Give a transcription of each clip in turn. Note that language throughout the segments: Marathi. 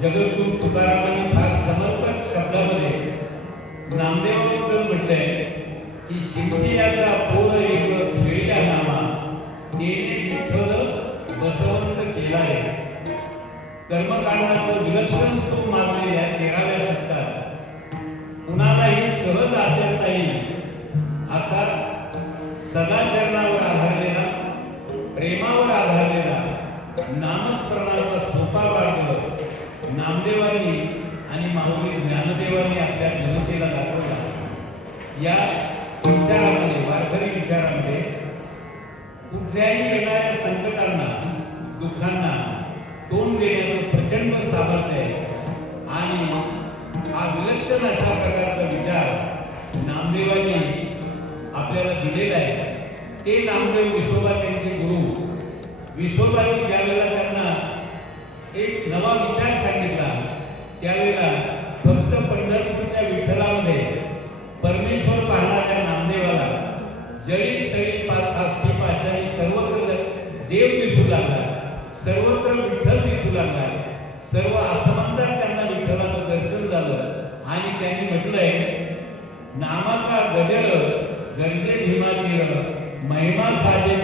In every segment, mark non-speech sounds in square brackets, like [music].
जगद्गुरु तुकारामांनी फार समर्पक शब्दामध्ये नामदेवाबद्दल म्हटलंय की शिंपियाचा पोर एक खेळीला नामा तेने विठ्ठल बसवंत केलाय. कर्मकांडाचं विलक्षण स्तूप मानलेल्या तेराव्या शतकात. कुणालाही सहज आचरता येईल असा सदाचरणावर आधारलेला प्रेमावर आधारलेला नामस्मरणाचा सोपा मार्ग नामदेवांनी आणि माऊली ज्ञानदेवांनी आपल्या जनतेला दाखवला. या विचारामध्ये वारकरी विचारामध्ये कुठल्याही येणाऱ्या संकटांना दुःखांना तोंड देण्याचं प्रचंड सामर्थ्य आहे. आणि हा विलक्षण अशा प्रकारचा विचार नामदेवांनी आपल्याला दिलेला आहे. ते नामदेव विश्वबा त्यांचे गुरु. विश्वबानी ज्या वेळेला त्यांना एक नवा विचार सांगितला. त्यावेळेला फक्त पंढरपूरच्या विठ्ठलामध्ये परमेश्वर पाहणाऱ्या नामदेवाला जळी स्थळी पाष्टी पाशाही सर्वत्र देव दिसू लागला सर्वत्र विठ्ठल दिसू लागला सर्व आसमंतात त्यांना विठ्ठलाचं दर्शन झालं आणि त्यांनी म्हटलंय नामाचा गजर गरजे भीमा महिमा साजे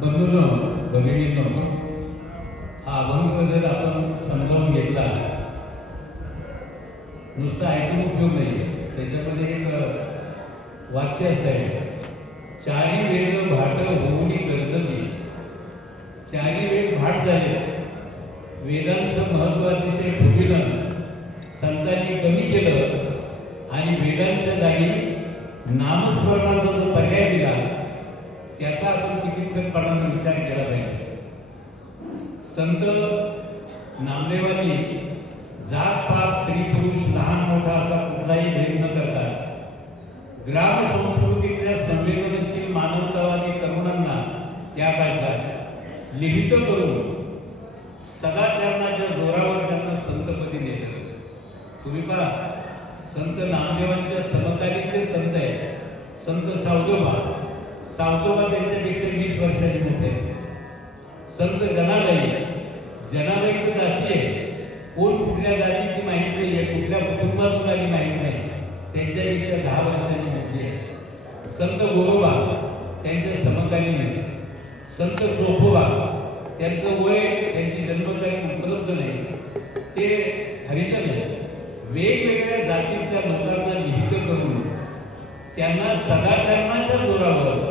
बंधूंनो भगिनींनो हा आपण समजावून घेतला नुसतं ऐकून उपयोग नाही. त्याच्यामध्ये एक वाक्य असं आहे चारी वेद भाट होऊनी गरजली. चारी वेद भाट झाले. वेदांचं महत्त्व अतिशय ठुकीनं संतांनी कमी केलं आणि वेदांच्या जागी नामस्मरणाचा जो पर्याय दिला त्याचा आपण चिकित्सकपणाने विचार केला पाहिजे. संत नामदेवांनी जात पात स्त्री पुरुष लहान मोठा असा कुठलाही भेद न करता ग्राम संस्कृतीतल्या संवेदनशील मानवतावादी तरुणांना या काळात लिहित करून सदाचरणाच्या जोरावर त्यांना संतपदी नेलं. तुम्ही पहा संत नामदेवांच्या समकालीन संत आहेत संत सावजोबा सावजोबा त्यांच्यापेक्षा वीस वर्षांनी मोठे संत जनाबाई जनाबाई तर दासी आहे कोण कुठल्या जातीची माहिती नाही आहे कुठल्या कुटुंबातून आली माहिती नाही त्यांच्यापेक्षा दहा वर्षांनी मोठी आहे. संत गोरोबा त्यांच्या समकालीन आहे संत चोखोबा त्यांचं वय त्यांची जन्मतारीख उपलब्ध नाही. ते हरिजन आहे वेगवेगळ्या जातीतल्या लोकांना लिहित करून त्यांना सदाचरणाच्या जोरावर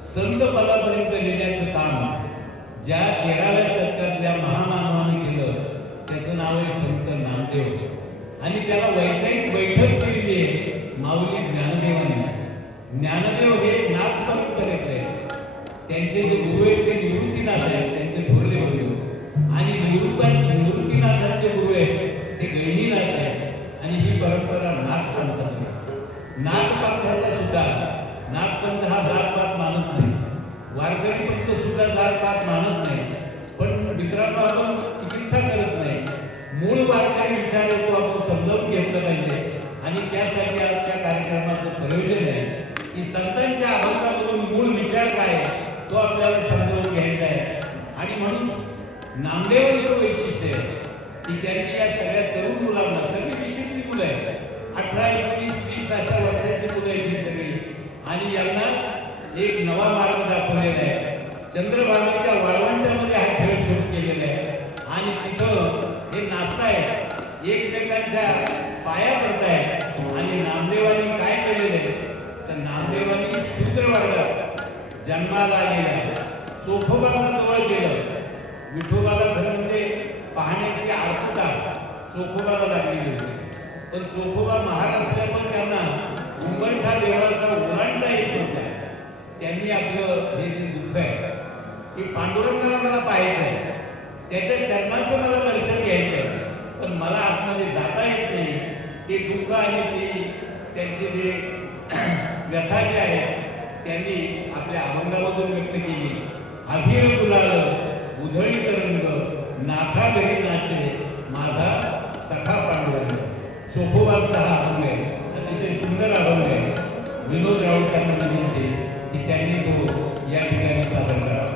संत पदापर्यंत नेण्याचं काम ज्या तेराव्या शतकातल्या महामानवाने केलं त्याचं नाव आहे संत नामदेव. आणि त्याला वैचारिक बैठक केलेली आहे माऊली ज्ञानदेवाने. ज्ञानदेव अठरा एकोणीस वीस अशा वर्षाची मुलं आहेत सगळी. आणि यांना एक नवा मार्ग दाखवलेला आहे. चंद्रभागेच्या वाळवंटामध्ये हा खेळ सुरू केलेला आहे. आणि तिथं हे आहे. एकमेकांच्या पाया पडतायत आणि नामदेवांनी काय केलेलं आहे? तर नामदेवांनी शूद्र वर्गात जन्माला आहे. चोखोबांना जवळ गेलं. विठोबाला खरं म्हणजे पाहण्याची आर्थता चोखोबाला लागलेली होती. पण चोखोबा महाराज असल्यामुळे त्यांना उंबरठा देवळाचा ओलांडता येत नव्हता. त्यांनी आपलं हे जे दुःख आहे की पांडुरंगाला मला पाहायचं आहे. त्याच्या चरणाचं मला दर्शन घ्यायचं आहे. पण मला आतमध्ये जाता येत नाही. ते दुःख आणि ती त्यांचे जे [clears throat] व्यथा जे आहेत त्यांनी आपल्या अभंगामधून व्यक्त केली. अभिर गुलाल उधळी तरंग नाथा घरी नाचे माझा सखा पांडुरंग. चोखोबाचा हा अभंग आहे. अतिशय सुंदर अभंग आहे. विनोद राऊत यांना विनंती की त्यांनी तो या ठिकाणी सादर करावा.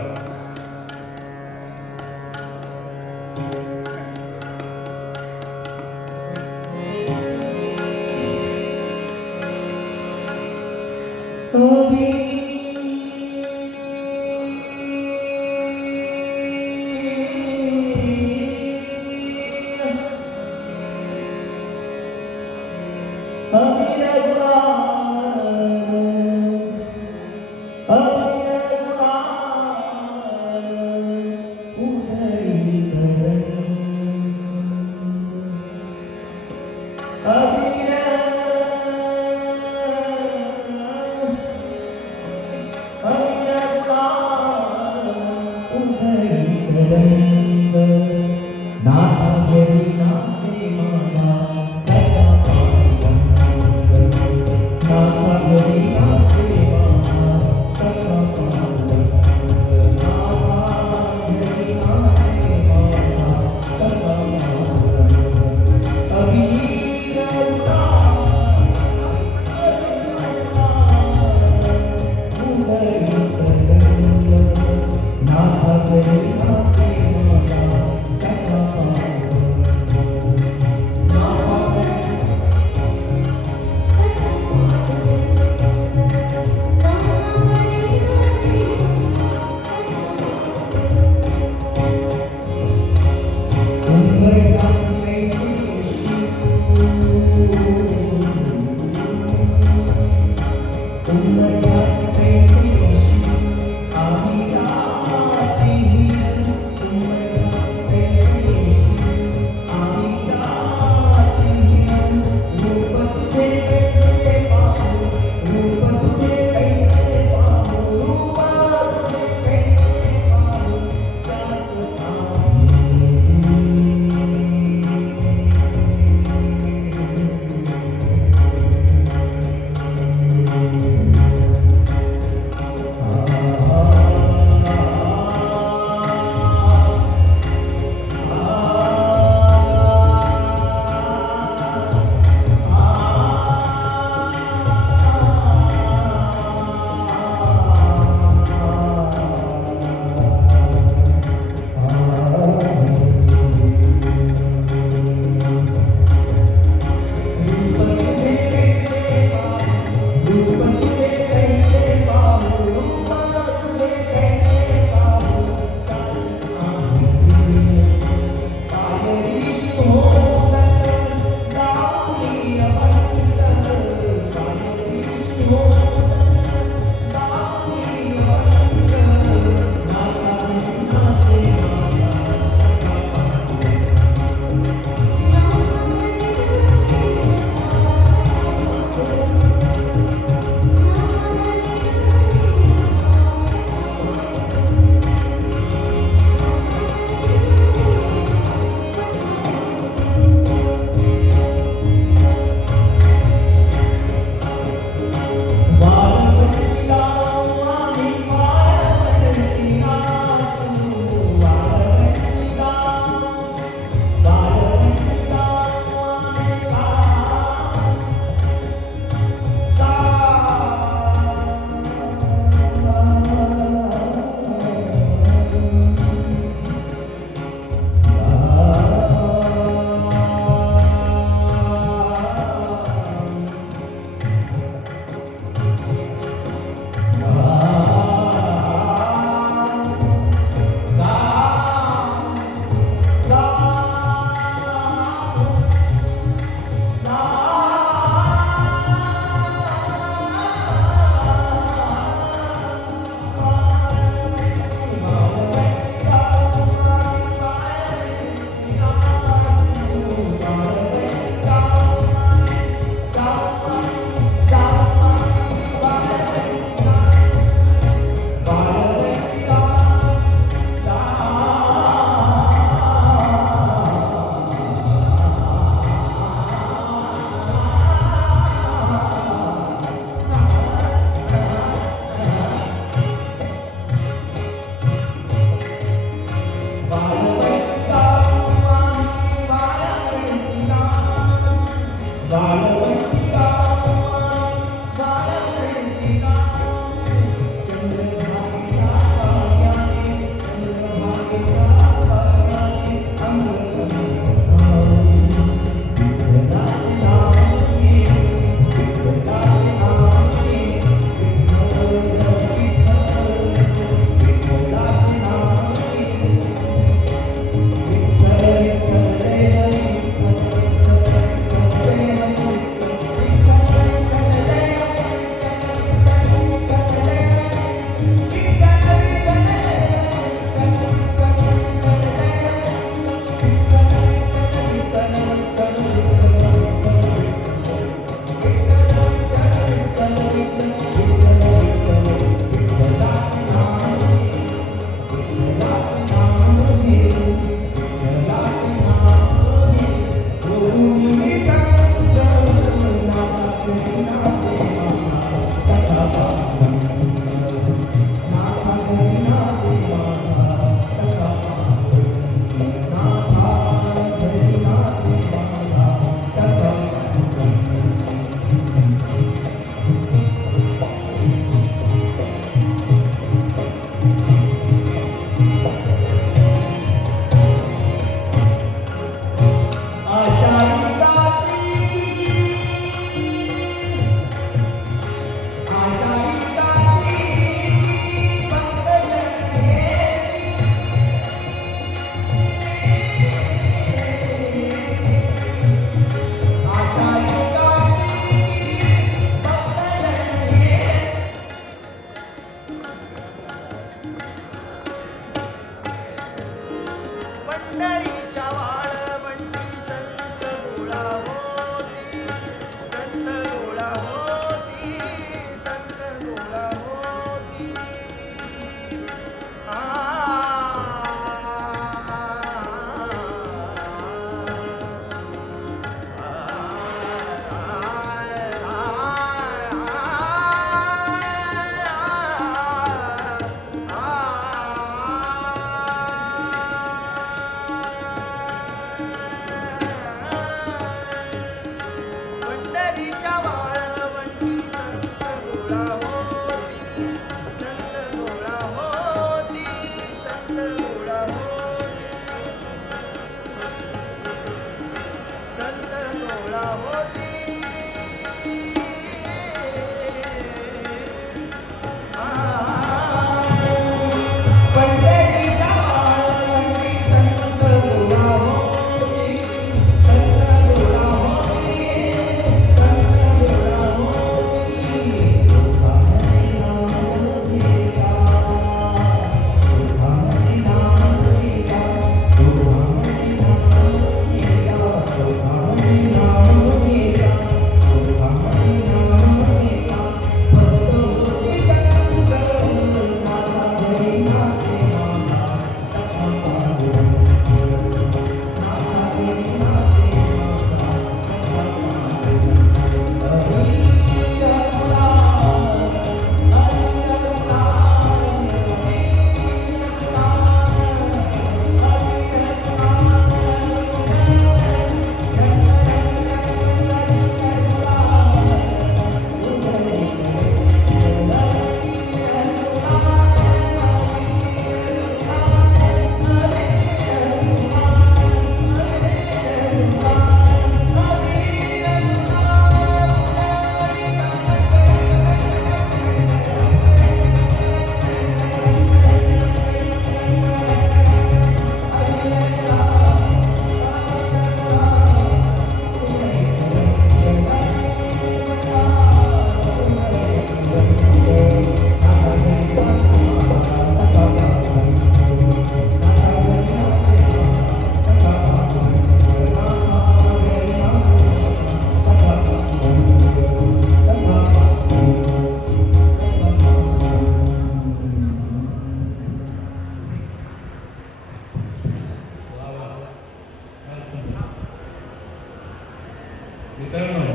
ఇతరులు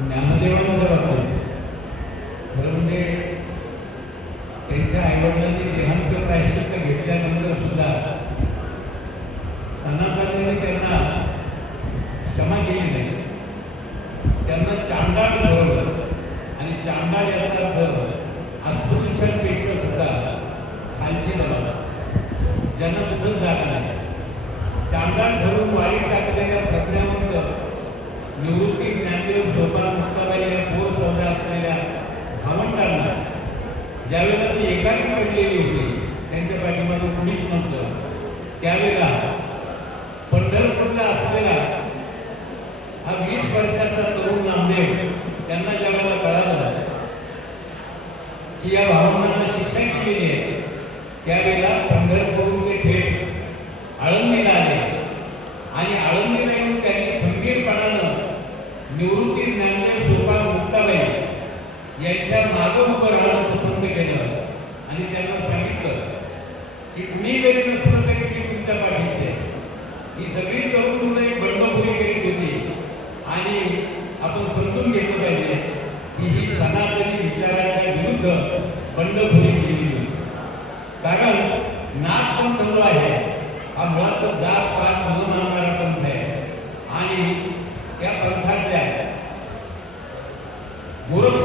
జ్ఞానదేవుడు குரு